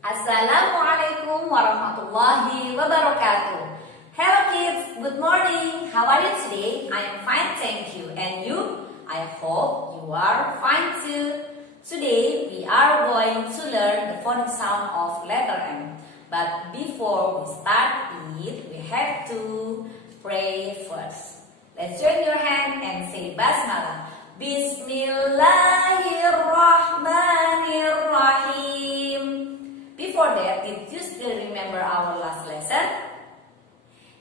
Assalamualaikum warahmatullahi wabarakatuh. Hello kids, good morning. How are you today? I am fine, thank you. And you? I hope you are fine too. Today we are going to learn the phonic sound of letter M. But before we start it, we have to pray first. Let's join your hand and say Basmalah. Bismillahirrahmanirrahim. Before that, did you still remember our last lesson?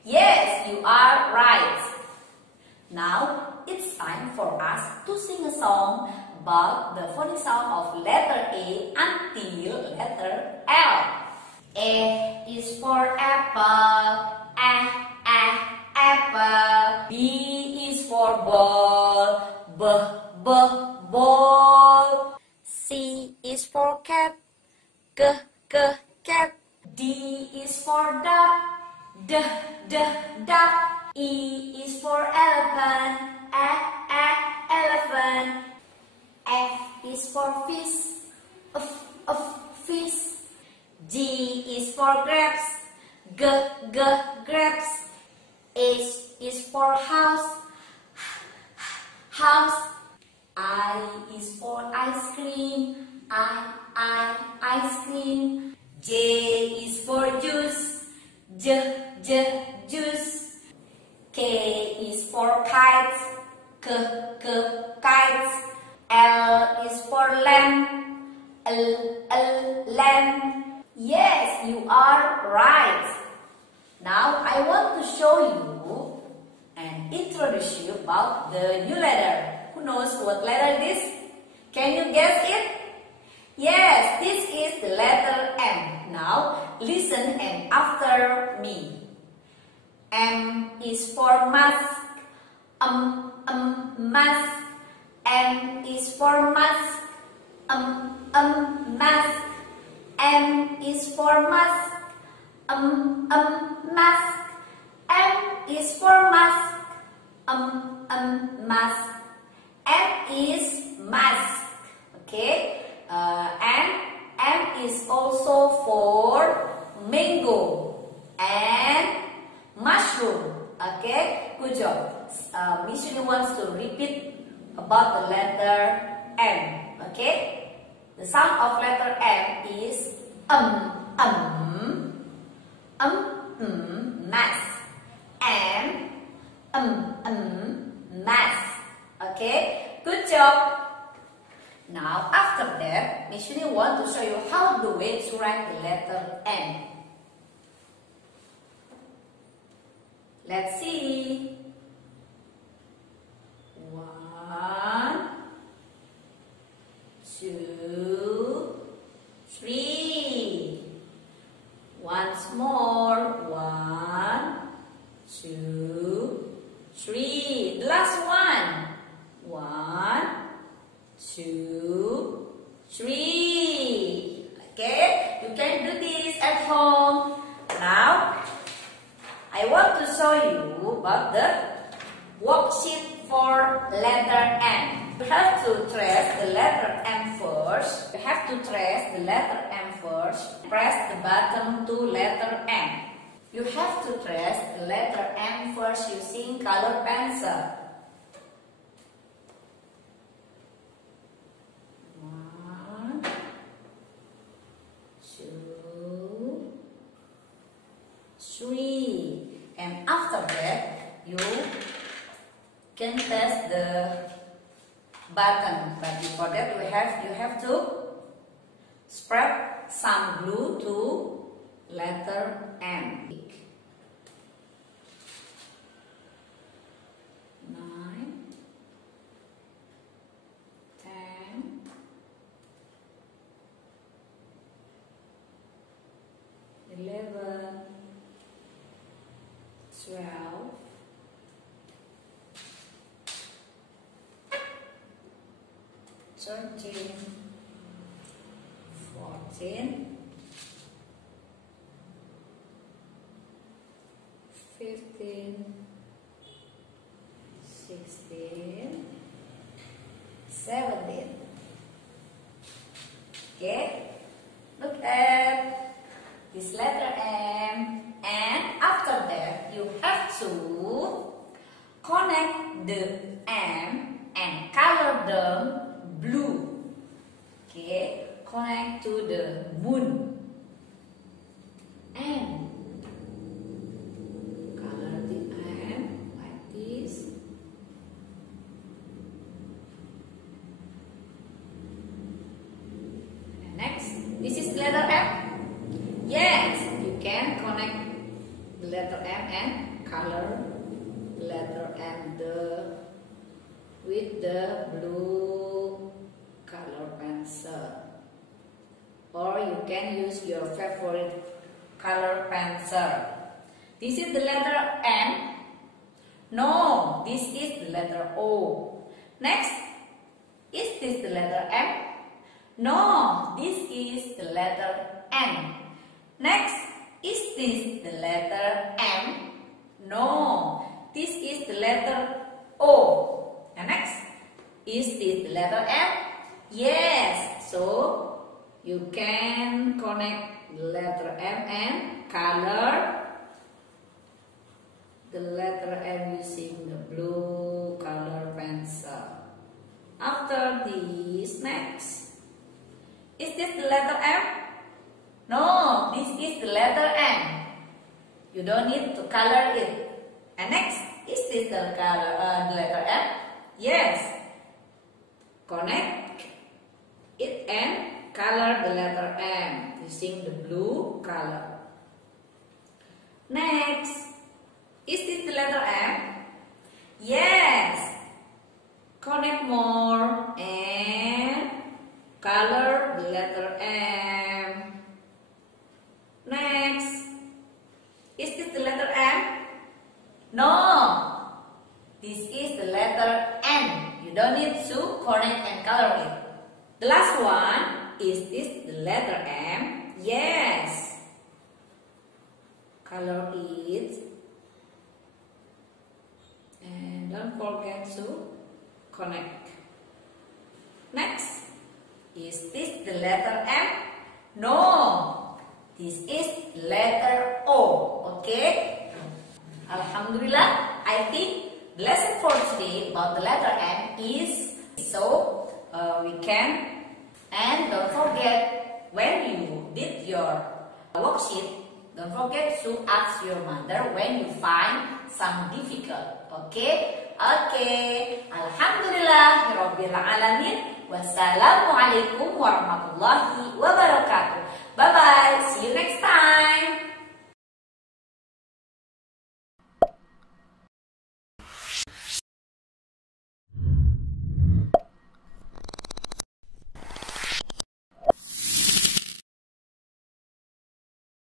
Yes, you are right. Now, it's time for us to sing a song about the phonic sound of letter A until letter L. A is for apple, apple. B is for ball, ball. C is for cat, cat. D is for duck, duck. E is for elephant, elephant. F is for fish, fish. G is for grapes, grapes. H is for house, house. I is for ice cream, ice cream. J is for juice, juice. K is for kites, kites. L is for lamb, lamb. Yes, you are right. Now I want to show you and introduce you about the new letter. Who knows what letter it is? Can you guess it? Yes, this is the letter M. Now listen and after me. M is for mask, mask. M is for mask, mask. M is for mask, mask. M is for mask, mask. M is mask. Okay. And M is also for mango and mushroom. Okay. Good job. Miss Yuni wants to repeat about the letter M. Okay. The sound of letter M is mask. M, mask. Okay, good job. Now after that, Miss Yuni want to show you how the way to write the letter M. Let's see. 1, 2, 3. Once more. 1, 2, 3. The last one. 1, 2, 3. Okay, you can do this at home. Now, I want to show you about the worksheet for letter M. You have to trace the letter M first. You have to trace the letter M first. Press the button to letter M. You have to trace the letter M first using color pencil. 1, 2, 3. And after that, you can test the button, but before that you have to spread some glue to letter M. 9, 10, 11, 12, 13, 14, 15, 16, 17. Okay, look at this letter M, and after that you have to connect the M and color them blue. Okay, connect to the moon. And color the M like this. And next, this is letter M. Yes, you can connect the letter M and color the letter M with the blue color pencil. Or you can use your favorite color pencil. This is the letter M. No, this is the letter O. Next, is this the letter M? No, this is the letter N. Next, is this the letter M? No, this is the letter O. And next, is this the letter M? Yes, so you can connect the letter M and color the letter M using the blue color pencil. After this, next, is this the letter M? No, this is the letter M. You don't need to color it. And next, is this the letter M? Yes. Connect it and color the letter M using the blue color. Next, is this the letter M? Yes. Connect more and color the letter M. Next, is this the letter M? No, this is the letter N. You don't need to connect and color it. The last one, is this the letter M? Yes. Color it. And don't forget to connect. Next, is this the letter M? No, this is letter O. Okay? Alhamdulillah, I think the lesson for today about the letter M is so we can. And don't forget, when you did your worksheet, don't forget to ask your mother when you find some difficult. Okay? Okay. Alhamdulillah Rabbil Alamin. Wassalamualaikum warahmatullahi wabarakatuh. Bye bye. See you next time.